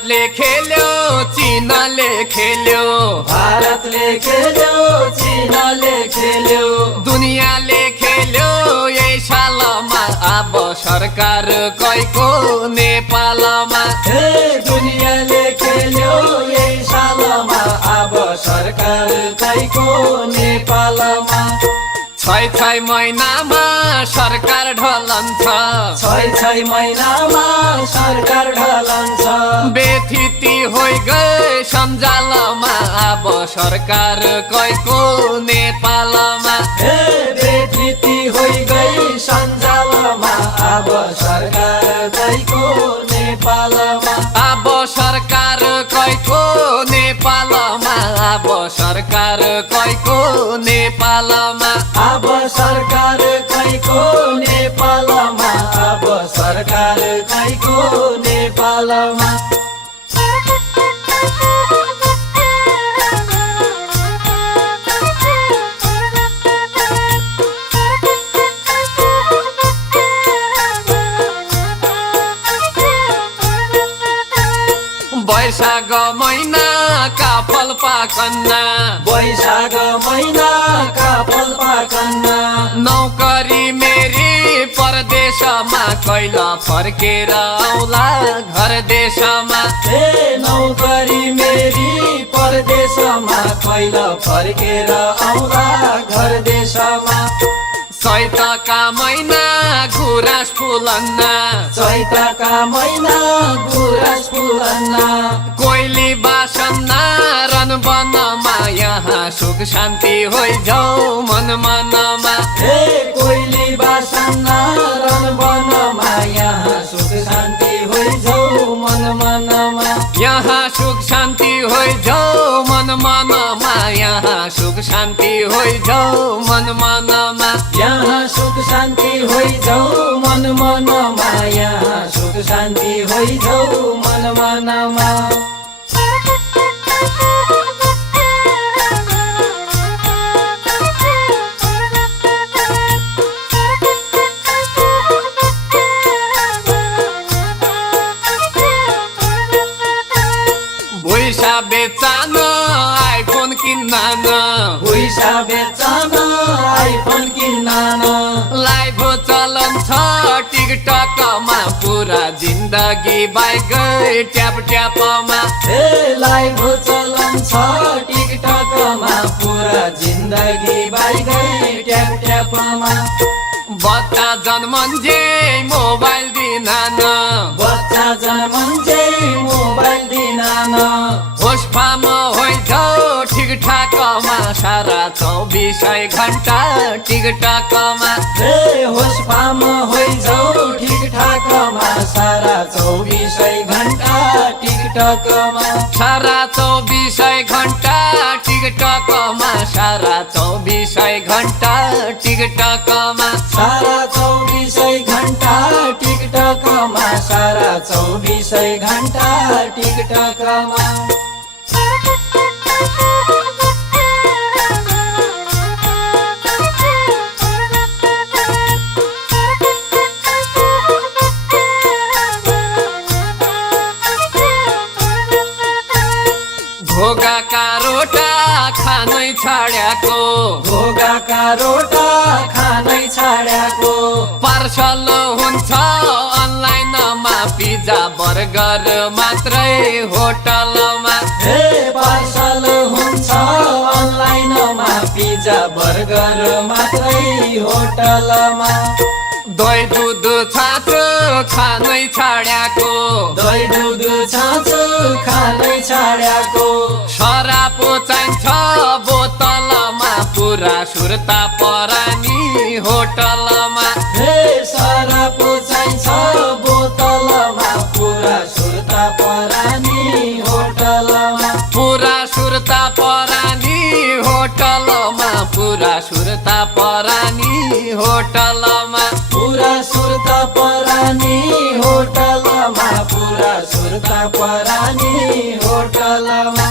भारतले खेल्यो चीनले खेल्यो, भारतले खेल्यो चीनले खेल्यो, दुनियाँले खेल्यो यही सालमा। अब सरकार कैको नेपालमा, हे दुनियाँले खेल्यो यही सालमा। अब सरकार कैको नेपालमा। छै महिनामा सरकार ढलन्छ, छै महिनामा सरकार ढलन्छ। बेथिति होइ गए सञ्जालमा। अब सरकार कैको नेपालमा, हे बेथिति होइ गई सञ्जालमा। अब सरकार कैको नेपालमा। अब सरकार कैको नेपालमा, अब सरकार कैको नेपालमा। अब सरकार कैको नेपालमा। अब सरकार कैको नेपालमा। वैशाख महिनाका फल पाकन्ना, वैशाख महिनाका फल पाकन्ना। नौकरी मेरी परदेशमा, कैला फर्केर आउला घर देशमा। हे नौकरी मेरी परदेशमा, कैला फर्केर आउला घर देशमा। चैतका महिना गुराँस फुलन्ना, चैतका महिना गुराँस फुलन्ना। कोइली बासन्ना रन वनमा, यहाँ सुख शान्ति होइ जाऊ मन मनमा। हे कोइली बासन्ना रन वनमा, यहाँ सुख शान्ति होइ जाऊ मन मनमा। यहाँ सुख शान्ति होइ जाऊ मन मनमा, यहाँ सुख शान्ति होइ जाऊ मन मनमा। यहाँ सुख शान्ति होइ जाऊ मन मनमा। यहाँ सुख शान्ति होइ जाऊ मन मनमा। भुइँसा बेचान आइफोन किन्न, भुइँसा बेचन आइफोन किन्न। लाइभ चलन छ टिकटकमा, पुरा जिन्दगी बाइक ट्याप ट्यापमा। हे लाइभ चलन छ टिकटकमा, पुरा जिन्दगी बाइकै ट्याप ट्यापमा। बच्चा जन्मन्जे मोबाइल दिनान, बच्चा जन्मन्जे मोबाइल दिनान। होस फाम होइ जाऊ ठिकठाकमा, सारा 24 घण्टा टिकटकमा। हे होस फाम होइ जाऊ ठिकठाकमा, सारा 24 घण्टा टिकटकमा। सारा 24 घण्टा टिकटकमा, सारा 24 घण्टा टिकटकमा। सारा 24 घण्टा टिकटकमा, सारा 24 घण्टा टिकटकमा। भोगाका रोटा खानै छाड्याको, भोगाका रोटा खानै छाड्याको। पार्सल हुन्छ अनलाइनमा, पिज्जा बर्गर मात्रै होटलमा। हे पार्सल हुन्छ अनलाइनमा, पिज्जा बर्गर मात्रै होटलमा। दही दुध छाछ खानै छाड्याको, दही दुध छाछ खानै छाड्याको। सराप चाहिन्छ बोतलमा, पुरा सुर्ता परानी होटलमा। हे सराप चाहिन्छ बोतलमा, पुरा सुर्ता परानी होटलमा। पुरा सुर्ता परानी होटलमा, पुरा सुर्ता परानी होटलमा। पुरा सुर्ता परानी होटलमा, पुरा सुर्ता परानी होटलमा।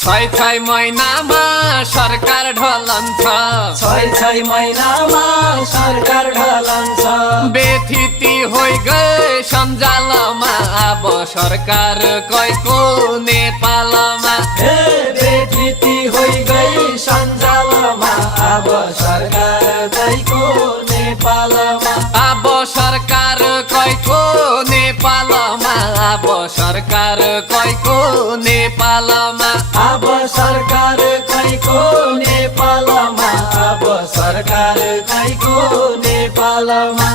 छै महिनामा सरकार ढलन्छ छै महिनामा सरकार ढलन्छ बेथिति होइ गए सञ्जालमा अब सरकार कैको नेपालमा हे बेथिति होइ गई सञ्जालमा अब सरकार कैको नेपालमा अब सरकार कैको नेपालमा अब सरकार कैको नेपालमा अब सरकार कैको नेपालमा अब सरकार कैको नेपालमा